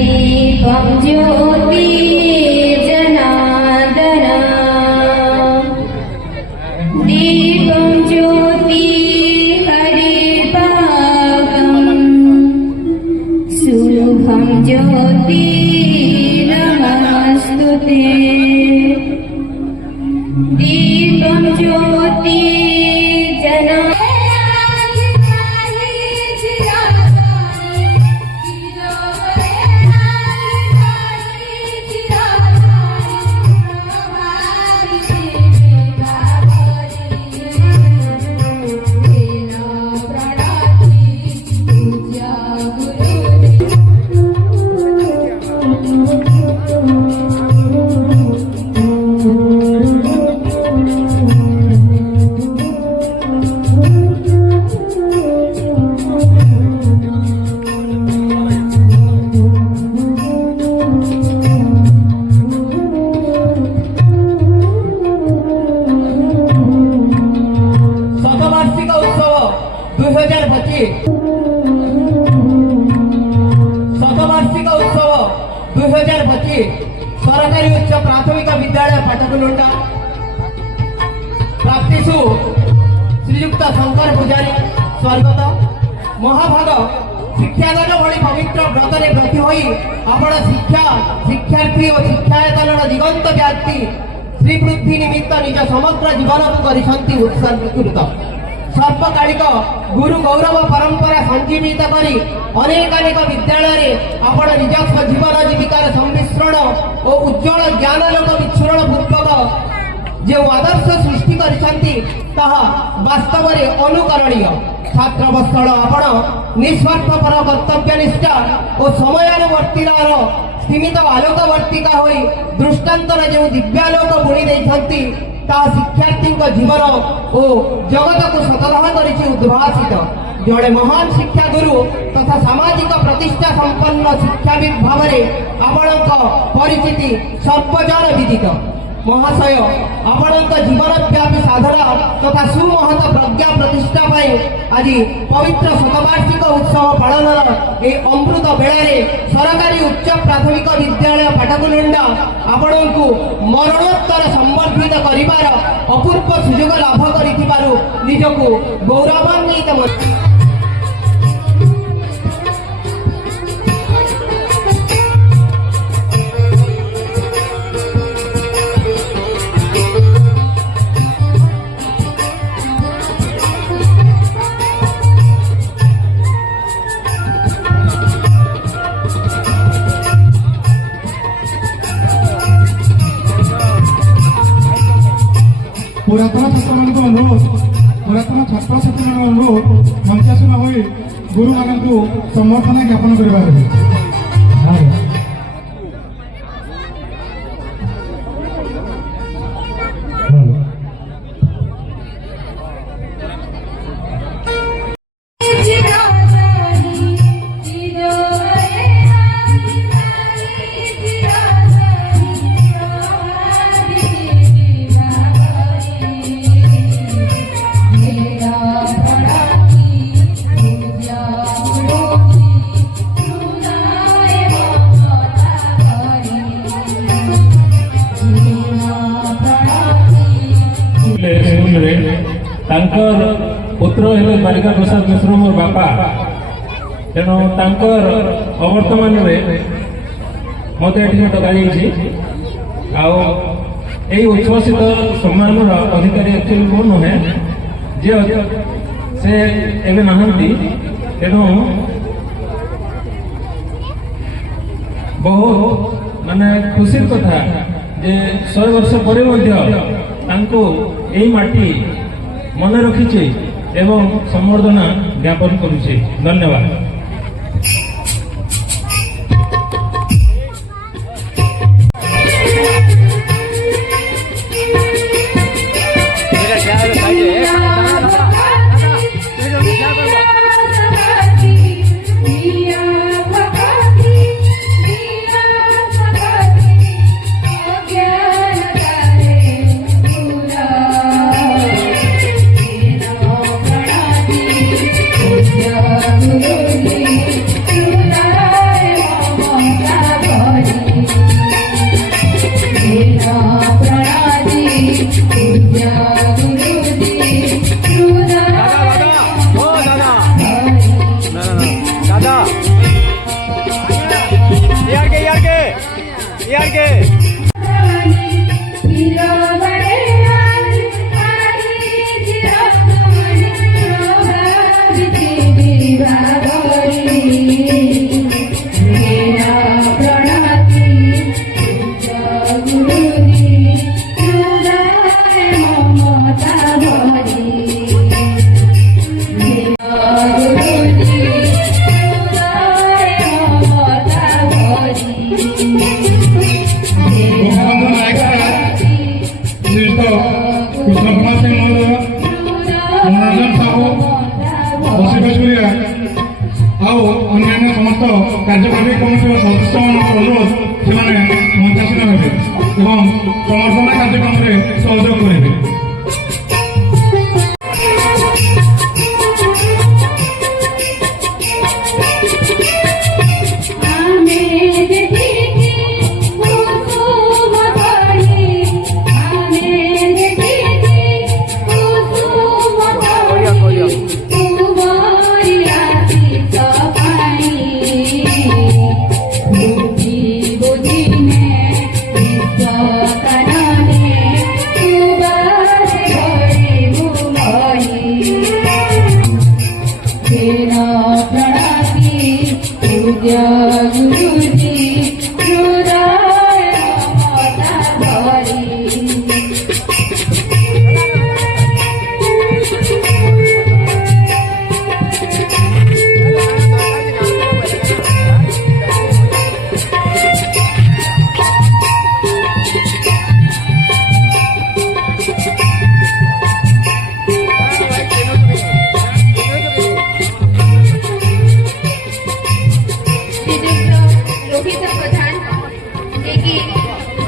दीपं ज्योति जनार्दन दीपं ज्योति हरिभागम् शुभं ज्योति नमस्तुते दीपं ज्योति शतवार्षिक उत्सव 2025 सरकारी उच्च प्राथमिक विद्यालय पाटकुलुंडा प्राप्तिषु श्रीयुक्त शंकर पूजारी स्वर्गत महाभाग शिक्षादान भली पवित्र व्रतरे ब्रती होई आपण शिक्षार्थी और शिक्षायतनर दिगंत व्याप्ति श्रीवृद्धि निमित्त निज समग्र जीवन को करिसंति उत्सर्गीकृत सर्वकालिक गुरु गौरव परंपरा संजीवित करी अनेक विद्यालय आपण निज जीवन जीविकार सम्मिश्रण और उज्जवल ज्ञानलोक विच्छुरण पूर्वक जो आदर्श सृष्टि करिसंति ताहा वास्तव में अनुकरणीय छात्र बत्सल आपण निस्वार्थपर कर्तव्यनिष्ठा और समयानुवर्तिनार सीमित आलोकवर्तिका होई दृष्टांतर जो दिव्यालोक बुणी देइछंती शिक्षार्थी जीवन और जगत को सतरह कर उद्भासित जड़े महान शिक्षा गुरु तथा सामाजिक प्रतिष्ठा संपन्न शिक्षाविद भाव आपण परिचिति सर्वजन विदित महाशय आपण जीवनव्यापी साधना तथा सुमहत प्रज्ञा प्रतिष्ठा आज पवित्र शतवार्षिक उत्सव पालन ए अमृत बेड़े सरकारी उच्च प्राथमिक विद्यालय पाटकुलुंडा आपण को मरणोत्तर संबर्धित करिवार अपूर्व सुजोग लाभ करिथिबारु निजको गौरवान्वित पुरातन छात्र अनुरोध पुरातन छात्र छात्री अनुरोध मंचासन हो गुरु मान समर्थन ज्ञापन कर पुत्र हेले बालिका प्रसाद मिश्र मोर बापा तेणु अवर्तमान मत ये डका उत्सवसित सम्मान अधिकारी एक्चुअली मो नुहे जे से एवं नहांती तेणु बहुत माने खुशी कथा जे 100 वर्ष पर माटी मन रखी एवं संवर्धना ज्ञापन करुचे। धन्यवाद। Thank you. ଗୋପବନ୍ଧୁ ନାୟକ ଶ୍ରୀଯୁକ୍ତ କୃଷ୍ଣ କୁମାର ସିଂ ମହୋଦୟ, ମନୋରଞ୍ଜନ ସାହୁ, ବସି ବେଶୁରିଆ ଆଉ ଅନ୍ୟାନ୍ୟ ସମସ୍ତ କାର୍ଯ୍ୟକାରୀ କମିଟିର ସଦସ୍ୟମାନଙ୍କ ଅନୁରୋଧ ସେମାନେ ମଞ୍ଚାସୀନ ହେବେ ଏବଂ ସମର୍ଥନା କାର୍ଯ୍ୟକ୍ରମରେ ସହଯୋଗ କରିବେ।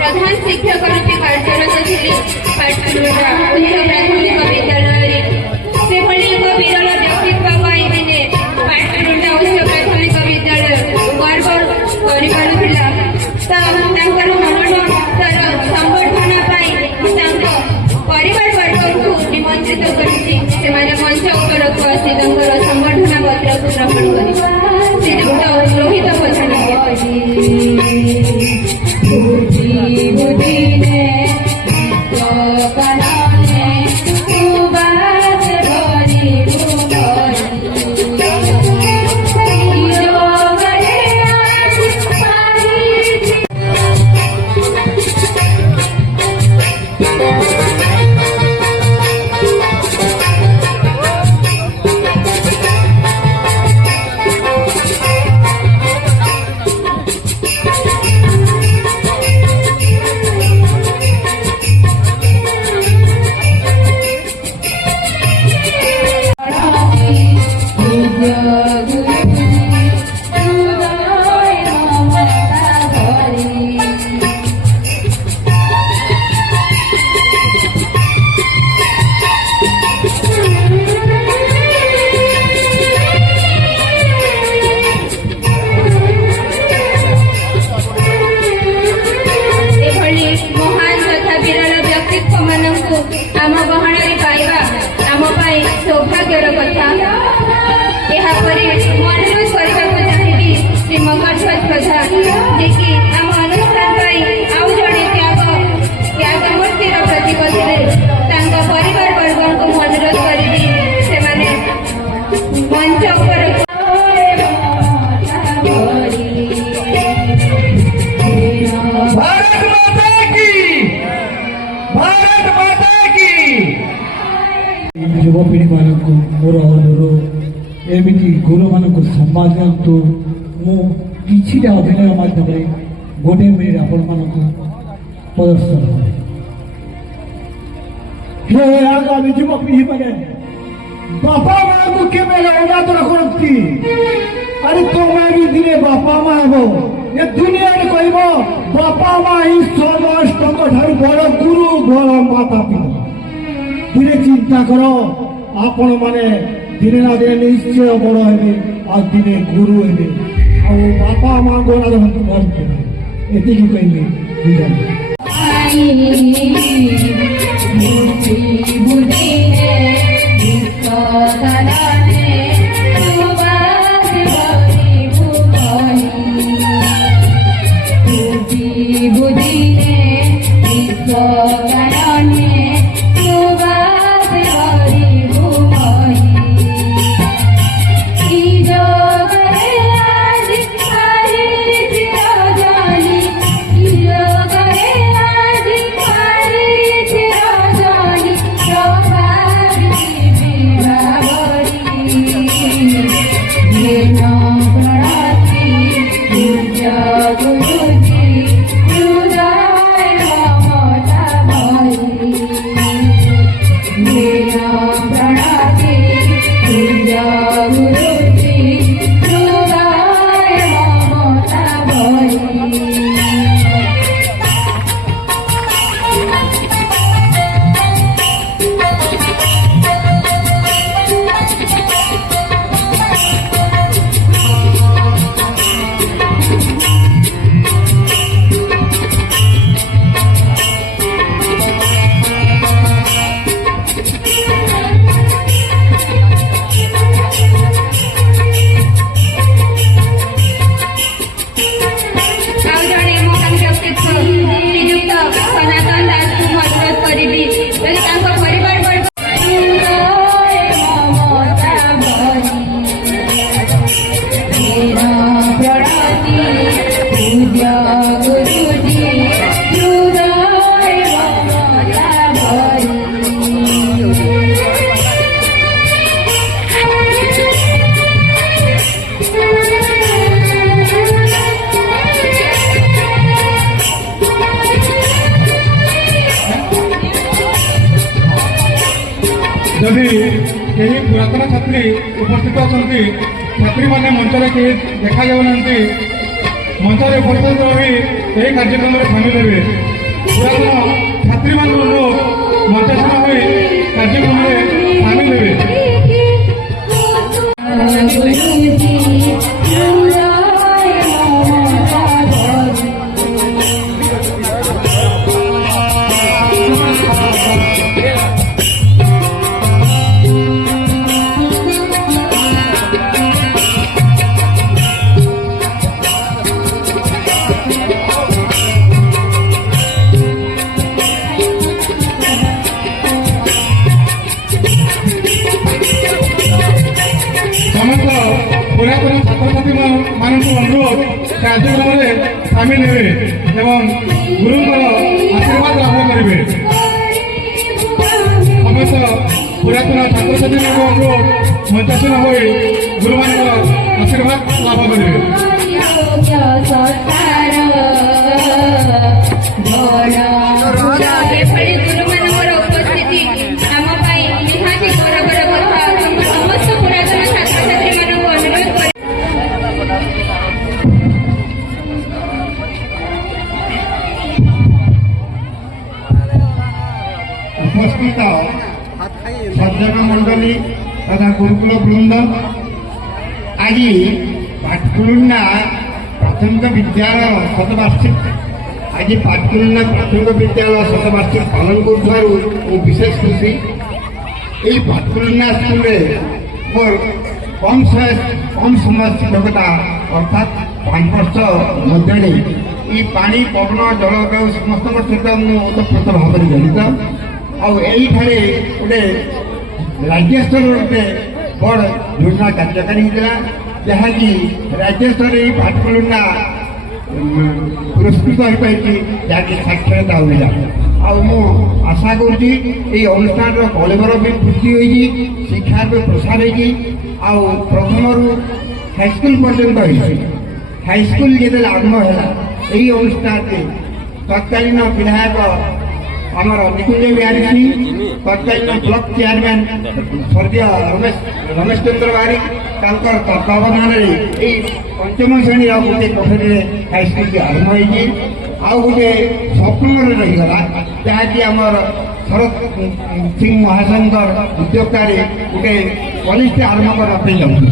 प्रधान शिक्षक रूपे कार्यरत थे पाटकुरा उच्च प्राथमिक विद्यालय से एक विरल व्यक्तित्व दिने पाटकुरा उच्च प्राथमिक विद्यालय गर्व करुला मनोरंजन संगठन परिवार वर्ग को निमंत्रित कर मंच उपरक आसी संगठन पत्र ग्रहण कर श्रीयुक्त रोहित प्रधान आम गहन पाइबा आम सौभाग्यर कथा यापरी अनुरोध करने चाहिए श्री मकरध्वज प्रधान जी की आम अनुष्ठान आउ जड़े त्यागमूर्तिर प्रतीक थे परिवार वर्ग को अनुरोध करी से मंच पर युवपीढ़ी मानक मोर अनुरोध एमती गुरु मानक सम्मान दिंतु मुझे अभिनय मध्यम गोटे मिनिट आपण मानक प्रदर्शन हे आगामी युवपीढ़ी मैंने बापा माँ को के मेरा अनादर करती अरे तुम्हें भी दिने बापा माँ हो ये दुनिया में कह बापा माँ ही सर्वस्त बड़ गुरु बड़ माता पिता दिने चिंता कर आपण माने दिने ना दिने निश्चय बड़ हे आ दिने गुरु हे आ बापा माँ को एति कहली विदाय गुरुजी हृदय ममता भरी मेरा प्रणाती पूजा गुरुजी हृदय ममता भरी যদি କେହି ପୁରାତନ ଛାତ୍ରୀ ଉପସ୍ଥିତ ଅଛନ୍ତି ଛାତ୍ରୀମାନେ ମଞ୍ଚରେ କେହି ଦେଖାଯାଉନାହାନ୍ତି ମଞ୍ଚରେ ଉପସ୍ଥିତ ହୋଇ ଏହି କାର୍ଯ୍ୟକ୍ରମରେ ସାମିଲ ହେବେ ପୁରାତନ ଛାତ୍ରୀମାନଙ୍କୁ ଅନୁରୋଧ ମଞ୍ଚାସନ ହୋଇ କାର୍ଯ୍ୟକ୍ରମରେ ସାମିଲ ହେବେ गुरुजी हृदय ममता भरी ସମସ୍ତ ପୁରାତନ ଛାତ୍ରଛାତ୍ରୀ ମାନଙ୍କୁ ଅନୁରୋଧ କାର୍ଯ୍ୟକ୍ରମରେ ସାମିଲ ହେବେ ଏବଂ ଗୁରୁଙ୍କର ଆଶୀର୍ବାଦ ଲାଭ କରିବେ ସମସ୍ତ ପୁରାତନ ଛାତ୍ରଛାତ୍ରୀମାନଙ୍କୁ ଅନୁରୋଧ ମଞ୍ଚାସୀନ ହୋଇ ଗୁରୁମାନଙ୍କର ଆଶୀର୍ବାଦ ଲାଭ କରିବେ ଏଭଳି ଗୁରୁମାନଙ୍କର ଉପସ୍ଥିତି ଆମ ପାଇଁ ନିହାତି ଗୌରବର କଥା ସମସ୍ତ ପୁରାତନ ଛାତ୍ରଛାତ୍ରୀମାନଙ୍କୁ ଅନୁରୋଧ କରି ଉପସ୍ଥିତ ସଜ୍ଜନ ମଣ୍ଡଳୀ ତଥା ଗୁରୁକୁଳ ବୃନ୍ଦ ଆଜି ପାଟକୁଲୁଣ୍ଡା ପ୍ରାଥମିକ ବିଦ୍ୟାଳୟ ଶତବାର୍ଷିକ ଆଜି ପାଟକୁଲୁଣ୍ଡା ପ୍ରାଥମିକ ବିଦ୍ୟାଳୟ ଶତବାର୍ଷିକ ପାଳନ କରୁଥିବାରୁ ମୁଁ ବିଶେଷ ଖୁସି এই পাটকুলুন্ডা স্কুলে মোর কম সময় শিক্ষকতা অর্থাৎ 5 বর্ষ মধ্যে এই পানি পবন জলবায়ু সমস্ত সহিত মু ওতপ্রোত ভাবে জড়িত এইখানে গোটে রাজ্যস্তর গোটে বড় যোজনা কার্যকারী হয়েছিল যাকি রাজ্যস্তরে এই পাটকুলুন্ডা পুরস্কৃত হয়ে পাইছি যাকে সাক্ষরতা অভিযান মু আশা করছি এই অনুষ্ঠানর কলেবর বি বৃদ্ধি হয়েছি শিক্ষার বি প্রসার হয়েছি প্রথমরু হাইস্কুল পর্যন্ত হয়েছে হাইস্কুল যেতে আরম্ভ হল এই অনুষ্ঠানে তৎকালীন বিধায়ক আমার নিকুঞ্জ বিহারী সিং তৎকালীন ব্লক চেয়ারম্যান স্বর্গীয় রমেশ চন্দ্র বারিক তাঁর তত্ত্বাবধানে এই পঞ্চম শ্রেণীর গোটে কোঠরী হাইস্কুলটি আরম্ভ হয়েছে গোটে স্বপ্নরে রহিগলা যাকি আমার শরৎ সিং মহাশয়ଙ୍କର ଉଦ୍ୟୋଗରେ ଗୋଟେ କଲେଜଟେ ଆରମ୍ଭ କରିବା ପାଇଁ ଯାଉଛୁ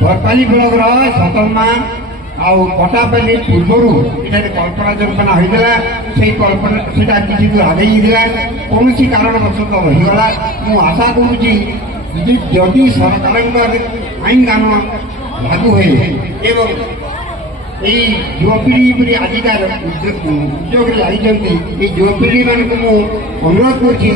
ବରପାଲି ବ୍ଲକର ସତର୍ମା କଟାପାଲି ପୂର୍ବରୁ ଏଠାରେ କଳ୍ପନା ଜଳ୍ପନା ହୋଇଥିଲା ସେଇ କଳ୍ପନା ସେଟା କିଛି ଦୂର ଆଗେଇ ଯାଇଥିଲା କୌଣସି କାରଣବଶତଃ ରହିଗଲା ମୁଁ ଆଶା କରୁଛି ଯଦି ସରକାରଙ୍କର ଆଇନ କାନୁନ ଲାଗୁ ହୁଏ ଏବଂ এই যুবপিঢ়ি আজিকার উদ্যোগে লাগিଛନ୍ତି এই যুবপিঢ়ি ମାନଙ୍କୁ ମୁଁ ଅନୁରୋଧ କରୁଛି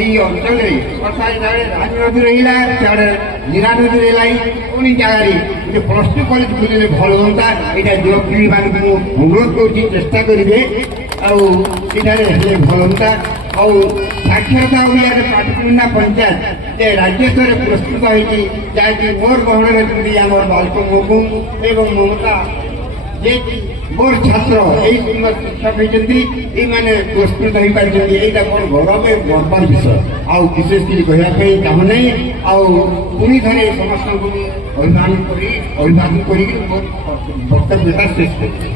এই ଅଞ୍ଚଳରେ ଅର୍ଥାৎ ଇଆଡ଼େ ରାଜନଦୀ ରହିଲା ସିଆଡ଼େ ନୀରା ନଦୀ ରହିଲା ପୁଣି ଜାଗାରେ ଗୋଟେ ପ୍ଲସ୍ ଟୁ କଲେଜ ଖୋଲିଲେ ଭଲ ହୁଅନ୍ତା ଏଇଟା ଯୁବପିଢ଼ି ମାନଙ୍କୁ ମୁଁ ଅନୁରୋଧ କରୁଛି ଚେଷ୍ଟା କରିବେ ଏଠାରେ ହେଲେ ଭଲ ହୁଅନ୍ତା ଆଉ ସାକ୍ଷରତା ଅଭିଯାନ ପାଟକୁଣ୍ଡା ପଞ୍ଚାୟତ ଯେ ରାଜ୍ୟ ସ୍ତରରେ ପୁରସ୍କୃତ ହୋଇଛି, ଯାହାକି ମୋର ଗହଣରେ ଯେମିତି ଆମର ବାଳକ ମୁକୁମ ଏବଂ ମମତା ଯିଏକି ମୋର ଛାତ୍ର ଏଇ ସୁନ୍ଦର ଶିକ୍ଷକ ହେଇଛନ୍ତି, ଏଇମାନେ ପୁରସ୍କୃତ ହେଇପାରିଛନ୍ତି। ଏଇଟା ବଡ଼ ଗୌରବ ଗର୍ବାର ବିଷୟ। ଆଉ ବିଶେଷ କିଛି କହିବା ପାଇଁ ଚାହୁଁନାହିଁ। ଆଉ ପୁଣି ଥରେ ସମସ୍ତଙ୍କୁ ଅଭିବାଦନ କରିକି ମୋର ବକ୍ତବ୍ୟତା ଶେଷ କରିଛି।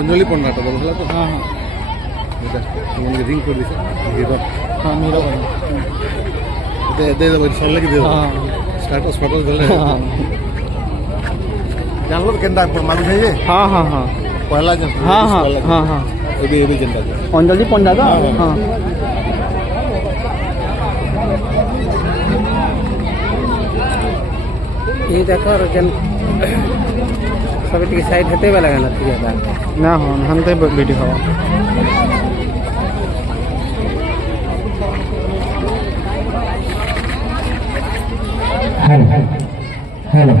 अंजलि पंडा तो बोला तो हाँ हाँ रिंग कर दिया हीरो हाँ मीरा दे दे दे सर लगी दे स्टेटस फोटो चले जान लो केंदा पर मालूम है ये हाँ हाँ हाँ पहला जन हाँ हाँ हाँ हाँ ये भी जनता अंजलि पंडा का हाँ ये देखो जन सब टी साइड हते वाला गाना ठीक है ना हो हम तो वीडियो हो हेलो हेलो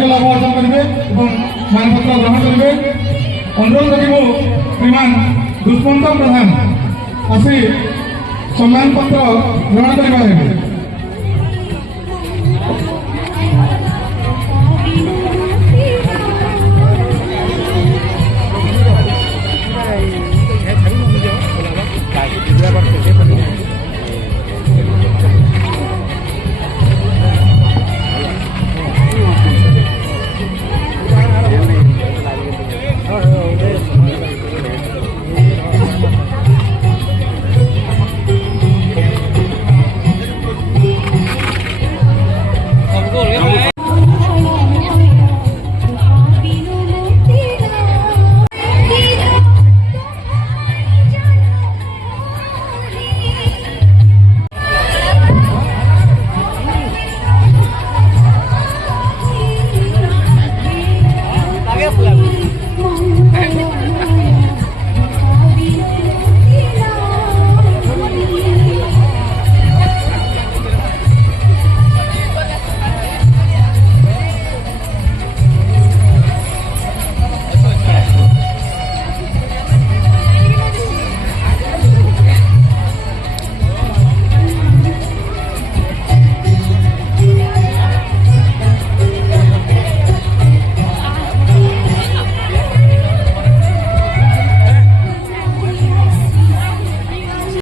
ସହଜ ଲାଭ ଅର୍ଜନ କରିବେ ଏବଂ ମାନପତ୍ର ଗ୍ରହଣ କରିବେ। ଅନୁରୋଧ କରିବୁ ଶ୍ରୀମାନ ଦୁଷ୍ମନ୍ତ ପ୍ରଧାନ ଆସି ସମ୍ମାନ ପତ୍ର ଗ୍ରହଣ କରିବା